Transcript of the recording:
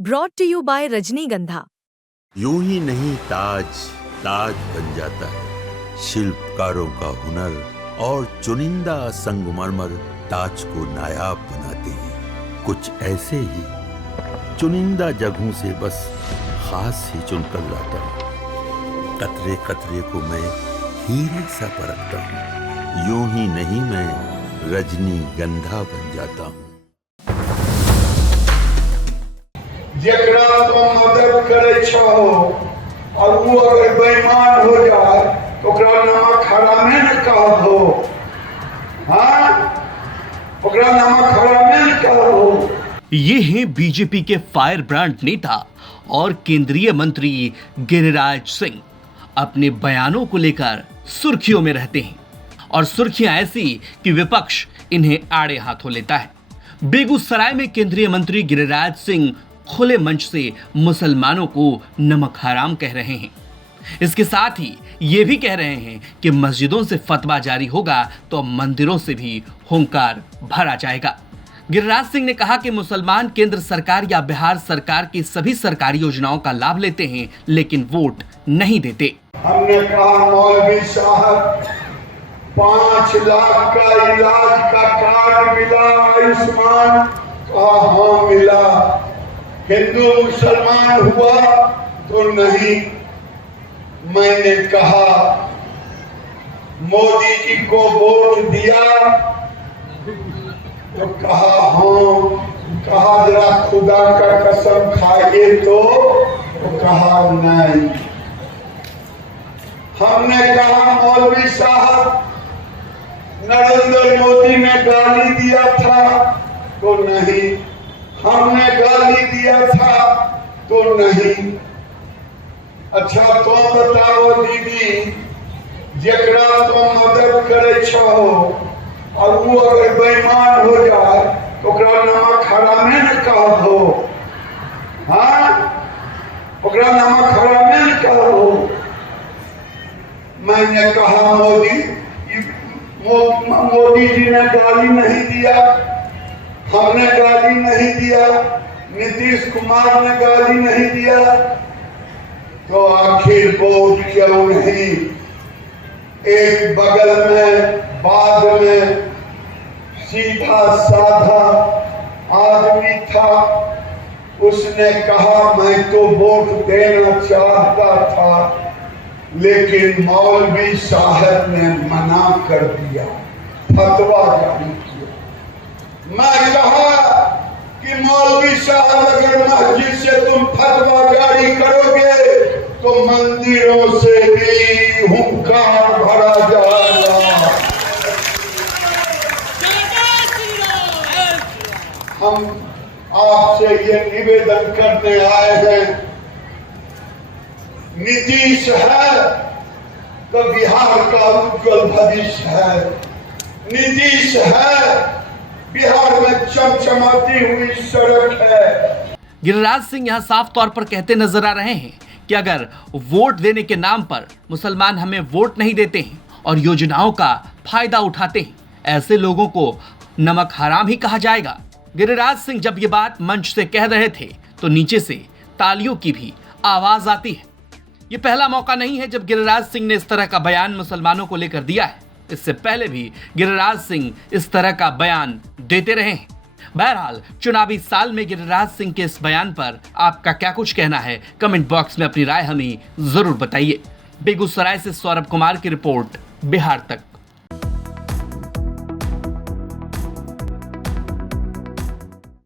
Brought to you bye रजनीगंधा। यूं ही नहीं ताज ताज बन जाता है। शिल्पकारों का हुनर और चुनिंदा संगमरमर ताज को नायाब बनाते हैं। कुछ ऐसे ही चुनिंदा जगहों से बस खास ही चुनकर लाता हूँ। कतरे कतरे को मैं हीरे सा परखता हूँ। यूं ही नहीं मैं रजनीगंधा बन जाता हूँ। जकरा तो मदद करे छो और वो अगर बेईमान हो जाए तो ओकरा नमक हरामे न कहबो। हाँ, ओकरा नमक हरामे न कहबो। ये हैं बीजेपी के फायर ब्रांड नेता और केंद्रीय मंत्री गिरिराज सिंह। अपने बयानों को लेकर सुर्खियों में रहते हैं और सुर्खियां ऐसी कि विपक्ष इन्हें आड़े हाथों लेता है। बेगूसराय में केंद्रीय मंत्री गिरिराज सिंह खुले मंच से मुसलमानों को नमक हराम कह रहे हैं। इसके साथ ही ये भी कह रहे हैं कि मस्जिदों से फतवा जारी होगा तो मंदिरों से भी हुंकार भरा जाएगा। गिरिराज सिंह ने कहा कि मुसलमान केंद्र सरकार या बिहार सरकार की सभी सरकारी योजनाओं का लाभ लेते हैं लेकिन वोट नहीं देते। हमने कहा मौलवी साहब 5 लाख का इलाज का कार्ड मिला आयुष्मान? कहा हाँ मिला। हिंदू मुसलमान हुआ तो नहीं। मैंने कहा मोदी जी को वोट दिया तो कहा हाँ। कहा जरा खुदा का कसम खाइए तो कहा नहीं। हमने कहा मौलवी साहब नरेंद्र मोदी ने गाली दिया था तो नहीं। हमने गाली दिया था तो नहीं। अच्छा तो बताओ दीदी, जकरा तो मदद करे छो और वो अगर बेईमान हो जाए तो ओकरा नमक हरामे न कहबो। हाँ, ओकरा नमक हरामे न कहबो। मैंने कहा मोदी जी ने गाली नहीं दिया, हमने गाली नहीं दिया, नीतीश कुमार ने गाली नहीं दिया, तो आखिर वोट क्यों नहीं? एक बगल में बाद में सीधा साधा आदमी था, उसने कहा मैं तो वोट देना चाहता था लेकिन मौलवी साहब ने मना कर दिया, फतवा जारी किया। मैं कहा कि मौलवी साहब अगर मस्जिद से तुम फतवा जारी करोगे तो मंदिरों से भी हुंकार भरा जाएगा। हम आपसे ये निवेदन करने आए हैं, नीतीश है तो बिहार का उज्जवल भविष्य है। नीतीश है, बिहार में चमचमाती हुई सड़क है। गिरिराज सिंह यहां साफ तौर पर कहते नजर आ रहे हैं कि अगर वोट देने के नाम पर मुसलमान हमें वोट नहीं देते हैं और योजनाओं का फायदा उठाते हैं, ऐसे लोगों को नमक हराम ही कहा जाएगा। गिरिराज सिंह जब ये बात मंच से कह रहे थे तो नीचे से तालियों की भी आवाज आती है। ये पहला मौका नहीं है जब गिरिराज सिंह ने इस तरह का बयान मुसलमानों को लेकर दिया है। इससे पहले भी गिरिराज सिंह इस तरह का बयान देते रहे हैं। बहरहाल चुनावी साल में गिरिराज सिंह के इस बयान पर आपका क्या कुछ कहना है, कमेंट बॉक्स में अपनी राय हमें जरूर बताइए। बेगूसराय से सौरभ कुमार की रिपोर्ट, बिहार तक।